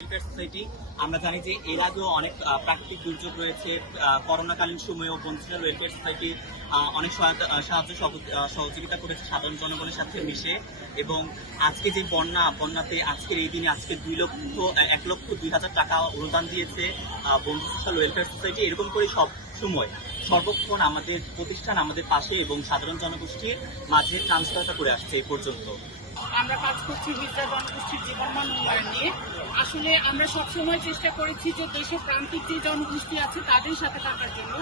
Society আমরা জানি যে এর আগেও অনেক প্রাকৃতিক দুর্যোগ রয়েছে। করোনাকালীন সময়েও বন্ধুরা ওয়েলফেয়ার সোসাইটি অনেক সাহায্য সহযোগিতা করেছে সাধারণ জনগণের সাথে মিশে। এবং আজকে যে বন্যাতে আজকের এই দিনে আজকে 1,02,000 টাকা অনুদান দিয়েছে বন্ধু সোশ্যাল ওয়েলফেয়ার সোসাইটি। এরকম করে সব সময় সর্বক্ষণ আমাদের প্রতিষ্ঠান আমাদের পাশে এবং সাধারণ জনগোষ্ঠীর মাঝে ট্রান্সফারটা করে আসছে এই পর্যন্ত। আমরা কাজ করছি হিজড়া জনগোষ্ঠীর জীবনমান উন্নয়ন নিয়ে। আসলে আমরা সবসময় চেষ্টা করেছি যে দেশের প্রান্তিক যে জনগোষ্ঠী আছে তাদের সাথে থাকার জন্য,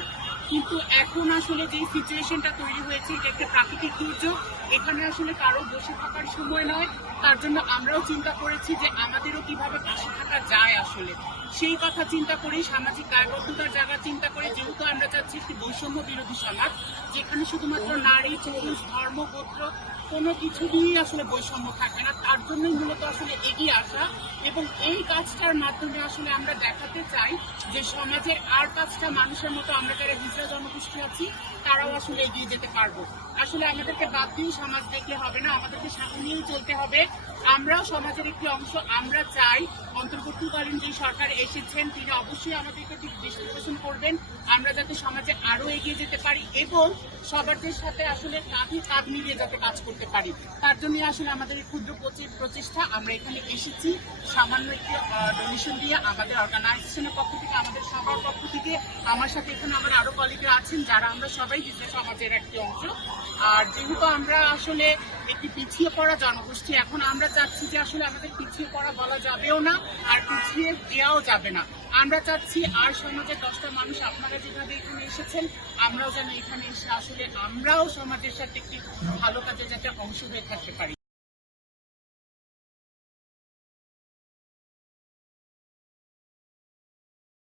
কিন্তু এখন আসলে যে সিচুয়েশনটা তৈরি হয়েছে এটা একটা প্রাকৃতিক দুর্যোগ। এখানে আসলে কারো বসে থাকার সময় নয়, তার জন্য আমরাও চিন্তা করেছি যে আমাদেরও কিভাবে পাশে থাকা যায়। আসলে সেই কথা চিন্তা করেই সামাজিক দায়বদ্ধতার জায়গা চিন্তা করে, যেহেতু আমরা চাচ্ছি একটি বৈষম্য বিরোধী সমাজ যেখানে শুধুমাত্র নারী, পুরুষ, ধর্ম, গোত্র কোনো কিছু নিয়েই আসলে বৈষম্য থাকবে না, তার জন্যই মূলত আসলে এগিয়ে আসা। এবং এই কাজটার মাধ্যমে আসলে আমরা দেখাতে চাই যে সমাজের আর 5টা মানুষের মতো আমরা যারা হিজড়া জনগোষ্ঠী আছি তারাও আসলে এগিয়ে যেতে পারবো। আসলে আমাদেরকে বাদ দিয়ে সমাজ দেখলে হবে না, আমাদেরকে সাথে নিয়েই চলতে হবে। আমরাও সমাজের একটি অংশ। আমরা চাই অন্তর্বর্তীকালীন যে সরকার এসেছেন তিনি অবশ্যই আমাদেরকে ঠিক দৃষ্টি আকর্ষণ করবেন, আমরা যাতে সমাজে আরো এগিয়ে যেতে পারি এবং সবার সাথে আসলে কাঁধে কাঁধ মিলিয়ে যাতে কাজ করতে পারি। তার জন্য আসলে আমাদের এই ক্ষুদ্র প্রচেষ্টা। আমরা এখানে এসেছি সামান্য একটি ডোনেশন দিয়ে, আমাদের অর্গানাইজেশনের পক্ষ থেকে, আমাদের সবার পক্ষ থেকে। আমার সাথে এখানে আমার আরো কলিগরা আছেন যারা আমরা সবাই হিজড়া সমাজের একটি অংশ। আর যেহেতু আমরা আসলে একটি পিছিয়ে পড়া জনগোষ্ঠী, এখন আমরা চাচ্ছি যে আসলে আমাদের পিছিয়ে পড়া বলা যাবেও না আর পিছিয়ে দেওয়াও যাবে না। আমরা চাচ্ছি আর সমাজের 10টা মানুষ আপনারা যেভাবে এখানে এসেছেন আমরাও যেন এখানে এসে আসলে আমরাও সমাজের সাথে একটি ভালো কাজে যাতে অংশ হয়ে থাকতে পারি।